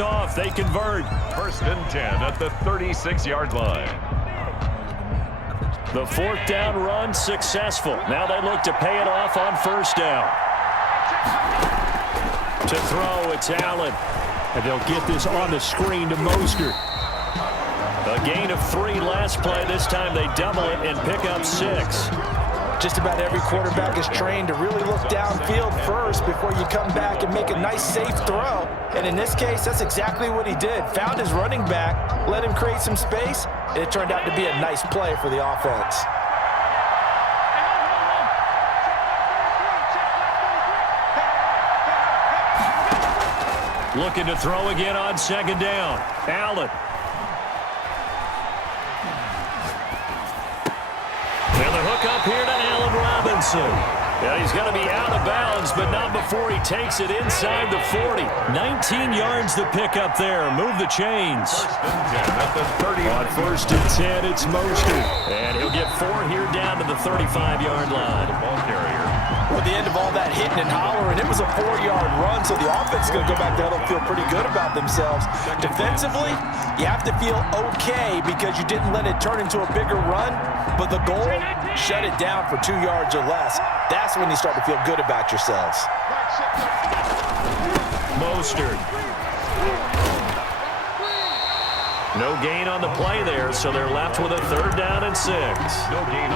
Off, they convert. 1st and 10 at the 36-yard line. The 4th down run successful. Now they look to pay it off on 1st down. To throw, it's Allen. And they'll get this on the screen to Mostert. A gain of 3 last play. This time they double it and pick up 6. Just about every quarterback is trained to really look downfield first before you come back and make a nice, safe throw. And in this case, that's exactly what he did. Found his running back, let him create some space, and it turned out to be a nice play for the offense. Looking to throw again on 2nd down. Allen. And the hook up here to Allen Robinson. Yeah, he's going to be out of bounds, but not before he takes it inside the 40. 19 yards to pick up there. Move the chains. 1st and 10 at the 30. On 1st and 10, it's Mostert. And he'll get 4 here down to the 35-yard line. The ball carrier. At the end of all that hitting and hollering, it was a 4-yard run, so the offense is going to go back there and feel pretty good about themselves. Defensively, you have to feel okay because you didn't let it turn into a bigger run, but the goal, shut it down for 2 yards or less. That's when you start to feel good about yourselves. Mostert. No gain on the play there, so they're left with a 3rd down and 6.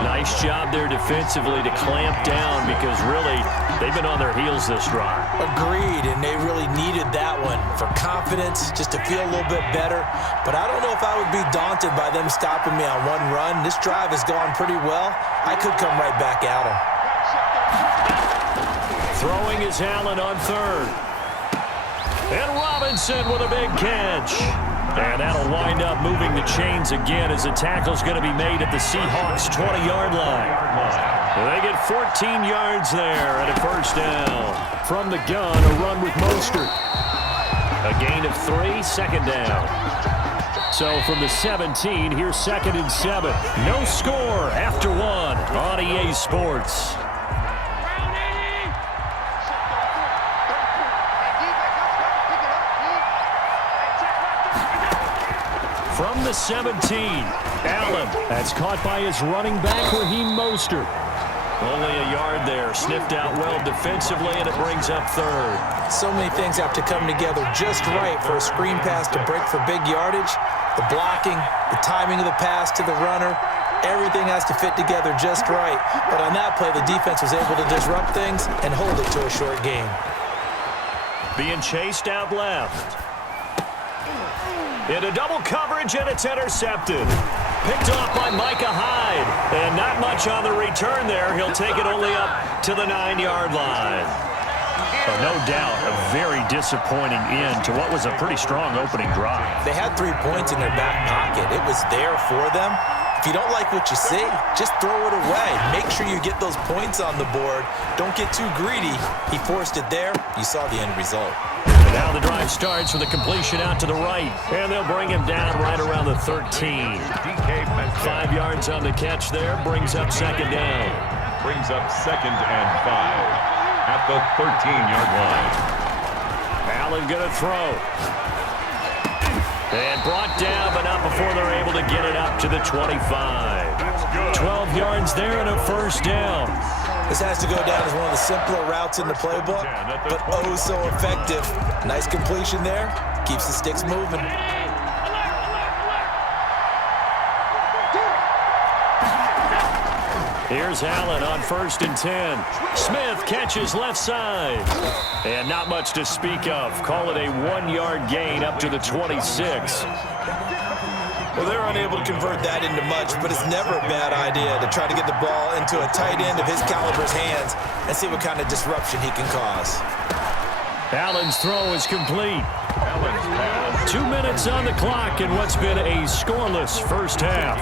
Nice job there defensively to clamp down because really they've been on their heels this drive. Agreed, and they really needed that one for confidence, just to feel a little bit better. But I don't know if I would be daunted by them stopping me on one run. This drive has gone pretty well. I could come right back at them. Throwing is Allen on 3rd. And Robinson with a big catch. And that'll wind up moving the chains again as the tackle's going to be made at the Seahawks' 20-yard line. They get 14 yards there at a 1st down. From the gun, a run with Mostert. A gain of 3, 2nd down. So from the 17, here's 2nd and 7. No score after 1 on EA Sports. From the 17, Allen. That's caught by his running back, Raheem Mostert. Only a yard there. Sniffed out well defensively, and it brings up 3rd. So many things have to come together just right for a screen pass to break for big yardage. The blocking, the timing of the pass to the runner, everything has to fit together just right. But on that play, the defense was able to disrupt things and hold it to a short gain. Being chased out left. Into double coverage, and it's intercepted. Picked off by Micah Hyde. And not much on the return there. He'll take it only up to the 9-yard line. No doubt, a very disappointing end to what was a pretty strong opening drive. They had 3 points in their back pocket. It was there for them. If you don't like what you see, just throw it away. Make sure you get those points on the board. Don't get too greedy. He forced it there. You saw the end result. And now the drive starts with a completion out to the right. And they'll bring him down right around the 13. 5 yards on the catch there. Brings up 2nd down. Brings up 2nd and 5 at the 13-yard line. Allen going to throw. And brought down, but not before they're able to get it up to the 25. 12 yards there and a 1st down. This has to go down as one of the simpler routes in the playbook, but oh so effective. Nice completion there. Keeps the sticks moving. Here's Allen on 1st and 10. Smith catches left side. And not much to speak of. Call it a 1-yard gain up to the 26. Well, they're unable to convert that into much, but it's never a bad idea to try to get the ball into a tight end of his caliber's hands and see what kind of disruption he can cause. Allen's throw is complete. 2 minutes on the clock in what's been a scoreless first half.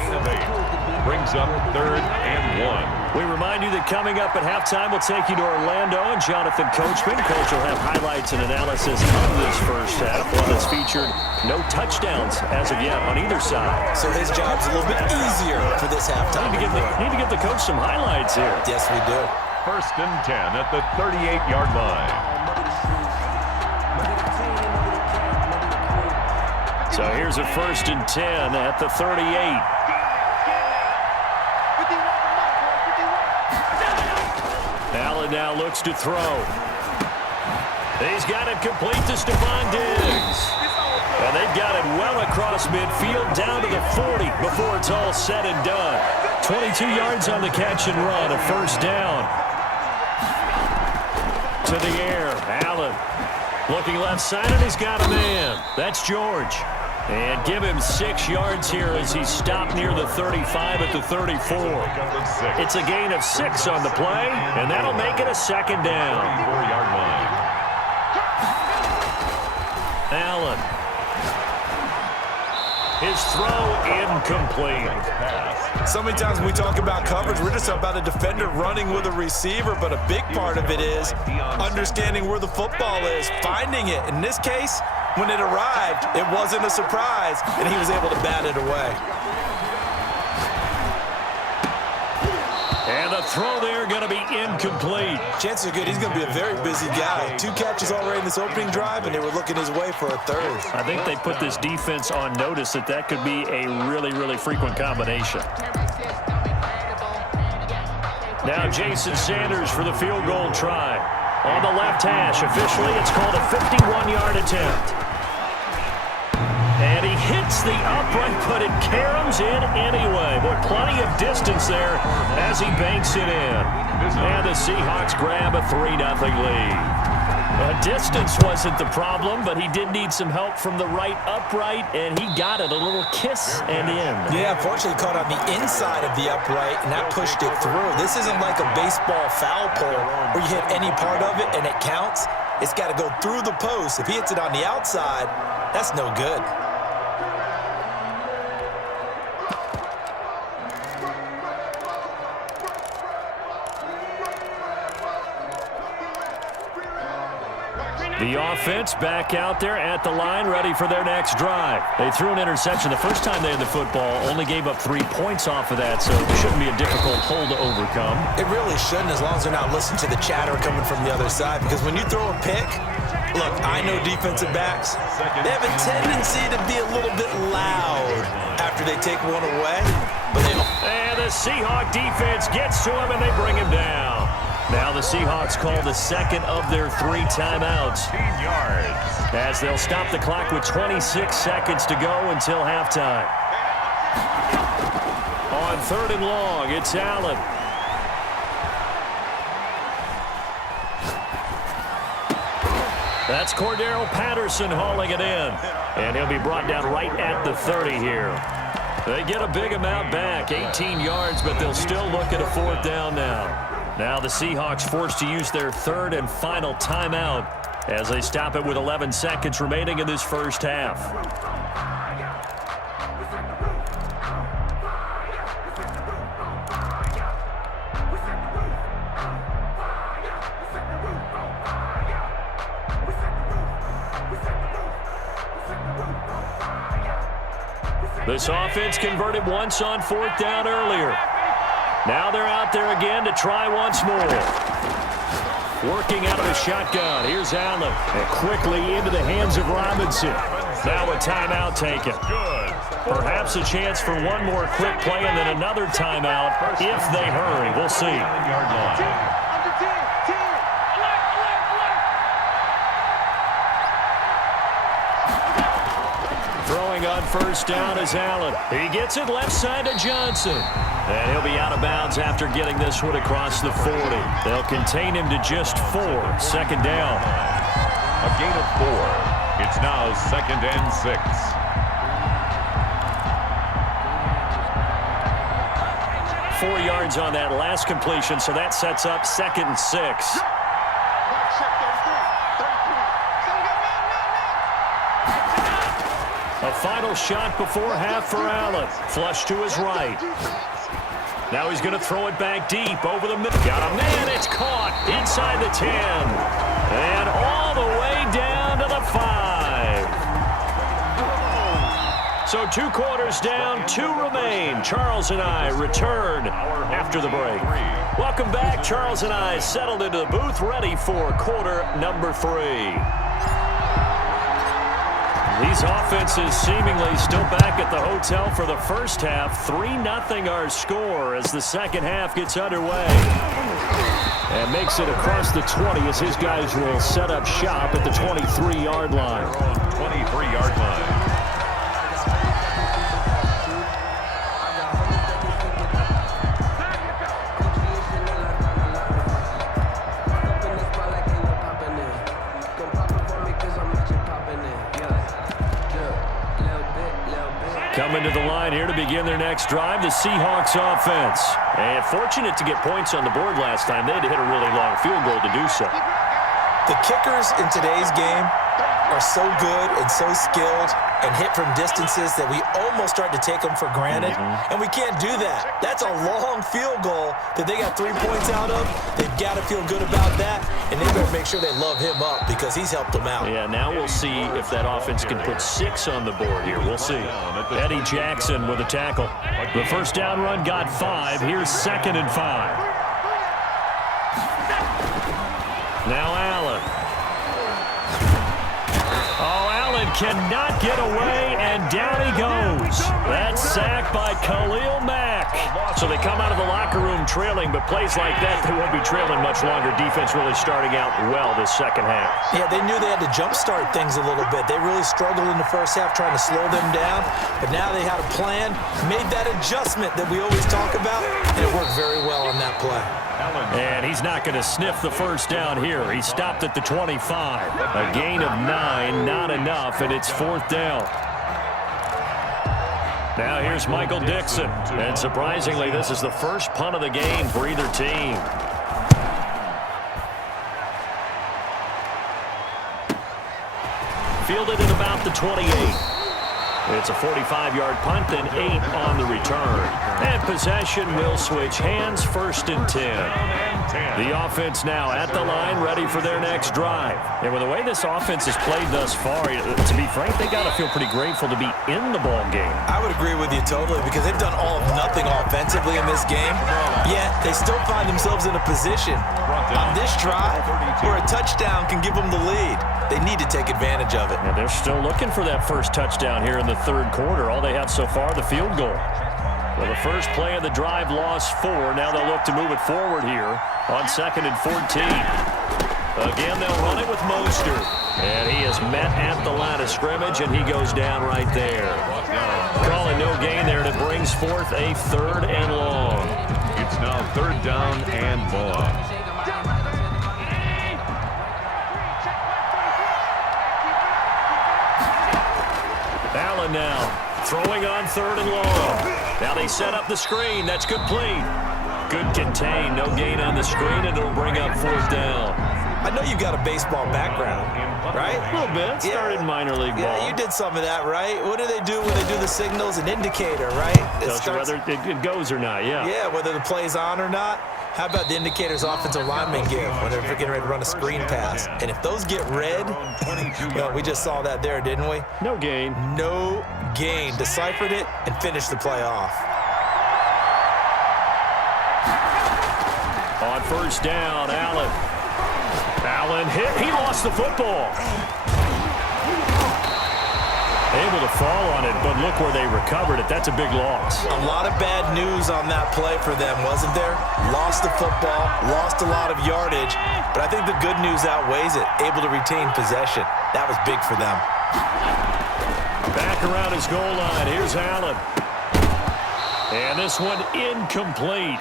Brings up 3rd and 1. We remind you that coming up at halftime, we'll take you to Orlando and Jonathan Coachman. Coach will have highlights and analysis of this first half. One that's featured no touchdowns as of yet on either side. So his job's a little bit easier for this halftime. Need to give the coach some highlights here. Yes, we do. 1st and 10 at the 38-yard line. So here's a 1st and 10 at the 38. Allen now looks to throw. He's got it complete to Stephon Diggs. And they've got it well across midfield down to the 40 before it's all said and done. 22 yards on the catch and run, a 1st down. To the air, Allen looking left side, and he's got a man. That's George. And give him 6 yards here as he's stopped near the 35 at the 34. It's a gain of 6 on the play, and that'll make it a 2nd down. 4-yard line. Allen. His throw incomplete. So many times when we talk about coverage, we're just about a defender running with a receiver, but a big part of it is understanding where the football is, finding it. In this case, when it arrived, it wasn't a surprise, and he was able to bat it away. And the throw there going to be incomplete. Chances are good he's going to be a very busy guy. 2 catches already in this opening drive, and they were looking his way for a 3rd. I think they put this defense on notice that could be a really, really frequent combination. Now Jason Sanders for the field goal try. On the left hash, officially it's called a 51-yard attempt. And he hits the upright, but it caroms in anyway. But plenty of distance there as he banks it in. And the Seahawks grab a 3-0 lead. Distance wasn't the problem, but he did need some help from the right upright, and he got it. A little kiss and in. Yeah, unfortunately caught on the inside of the upright, and that pushed it through. This isn't like a baseball foul pole where you hit any part of it and it counts. It's got to go through the post. If he hits it on the outside, that's no good. The offense back out there at the line, ready for their next drive. They threw an interception the first time they had the football, only gave up 3 points off of that, so it shouldn't be a difficult hole to overcome. It really shouldn't, as long as they're not listening to the chatter coming from the other side, because when you throw a pick, look, I know defensive backs, they have a tendency to be a little bit loud after they take one away, but they don't. And the Seahawk defense gets to him, and they bring him down. Now the Seahawks call the 2nd of their 3 timeouts. 10 yards. As they'll stop the clock with 26 seconds to go until halftime. On 3rd and long, it's Allen. That's Cordero Patterson hauling it in. And he'll be brought down right at the 30 here. They get a big amount back, 18 yards, but they'll still look at a 4th down now. Now the Seahawks forced to use their 3rd and final timeout as they stop it with 11 seconds remaining in this first half. This offense converted once on 4th down earlier. Now they're out there again to try once more. Working out of the shotgun. Here's Allen. And quickly into the hands of Robinson. Now a timeout taken. Perhaps a chance for one more quick play and then another timeout if they hurry. We'll see. Throwing on 1st down is Allen. He gets it left side to Johnson. And he'll be out of bounds after getting this one across the 40. They'll contain him to just 4. 2nd down. A gain of 4. It's now 2nd and 6. Four yards on that last completion, so that sets up 2nd and 6. A final shot before half for Allen. Flush to his right. Now he's going to throw it back deep over the middle. Got a man. It's caught inside the 10. And all the way down to the 5. So 2 quarters down, 2 remain. Charles and I return after the break. Welcome back. Charles and I settled into the booth, ready for quarter number 3. These offenses seemingly still back at the hotel for the first half. 3-0 our score as the second half gets underway. And makes it across the 20 as his guys will set up shop at the 23-yard line. 23-yard line. Coming to the line here to begin their next drive, the Seahawks offense. And fortunate to get points on the board last time. They had to hit a really long field goal to do so. The kickers in today's game are so good and so skilled and hit from distances that we almost start to take them for granted. And we can't do that. That's a long field goal that they got 3 points out of. They've got to feel good about that, and they better make sure they love him up because he's helped them out. Yeah, now we'll see if that offense can put 6 on the board here. We'll see. Eddie Jackson with a tackle. The first down run got 5. Here's 2nd and 5. Now Allen. Oh, Allen cannot get away, and down he goes. That's sacked by Khalil Mack. So they come out of the locker room trailing, but plays like that, they won't be trailing much longer. Defense really starting out well this second half. Yeah, they knew they had to jumpstart things a little bit. They really struggled in the first half trying to slow them down, but now they had a plan, made that adjustment that we always talk about, and it worked very well on that play. And he's not going to sniff the first down here. He stopped at the 25. A gain of 9, not enough, and it's 4th down. Now here's Michael Dixon. And surprisingly, this is the first punt of the game for either team. Fielded at about the 28. It's a 45-yard punt, then 8 on the return. And possession will switch hands, 1st and 10. The offense now at the line, ready for their next drive. And with the way this offense has played thus far, to be frank, they got to feel pretty grateful to be in the ball game. I would agree with you totally because they've done all of nothing offensively in this game, yet they still find themselves in a position on this drive where a touchdown can give them the lead. They need to take advantage of it. And they're still looking for that first touchdown here in the third quarter. All they have so far, the field goal. Well, the first play of the drive lost 4. Now they'll look to move it forward here on 2nd and 14. Again, they'll run it with Mostert. And he is met at the line of scrimmage, and he goes down right there. Calling no gain there, and it brings forth a 3rd and long. It's now 3rd down and long. Allen now throwing on 3rd and long. Now they set up the screen. That's complete. Good contain. No gain on the screen, and it'll bring up 4th down. I know you've got a baseball background, right? A little bit. Started minor league ball. Yeah, you did some of that, right? What do they do when they do the signals? An indicator, right? Tells you whether it goes or not, yeah. Yeah, whether the play's on or not. How about the indicators offensive linemen give when they're getting ready to run a screen pass? And if those get red, well, we just saw that there, didn't we? No gain. No gain. Deciphered it and finished the play off. On 1st down, Allen. Allen hit. He lost the football. Able to fall on it, but look where they recovered it. That's a big loss. A lot of bad news on that play for them, wasn't there? Lost the football, lost a lot of yardage, but I think the good news outweighs it. Able to retain possession. That was big for them. Back around his goal line. Here's Allen. And this one incomplete.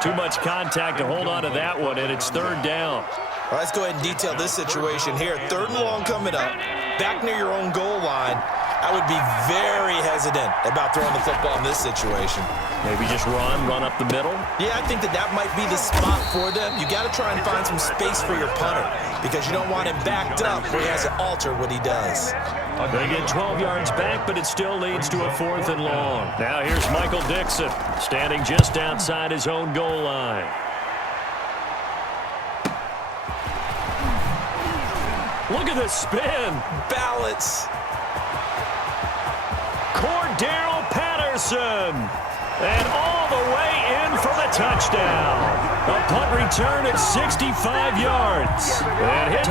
Too much contact to hold on to that one, and it's 3rd down. All right, let's go ahead and detail this situation here. 3rd and long coming up. Back near your own goal line. I would be very hesitant about throwing the football in this situation. Maybe just run up the middle. Yeah, I think that might be the spot for them. You got to try and find some space for your punter because you don't want him backed up where he has to alter what he does. They get 12 yards back, but it still leads to a 4th and long. Now here's Michael Dixon standing just outside his own goal line. Look at the spin. Balance. Cordero Patterson. And all the way in for the touchdown. A punt return at 65 yards. And hit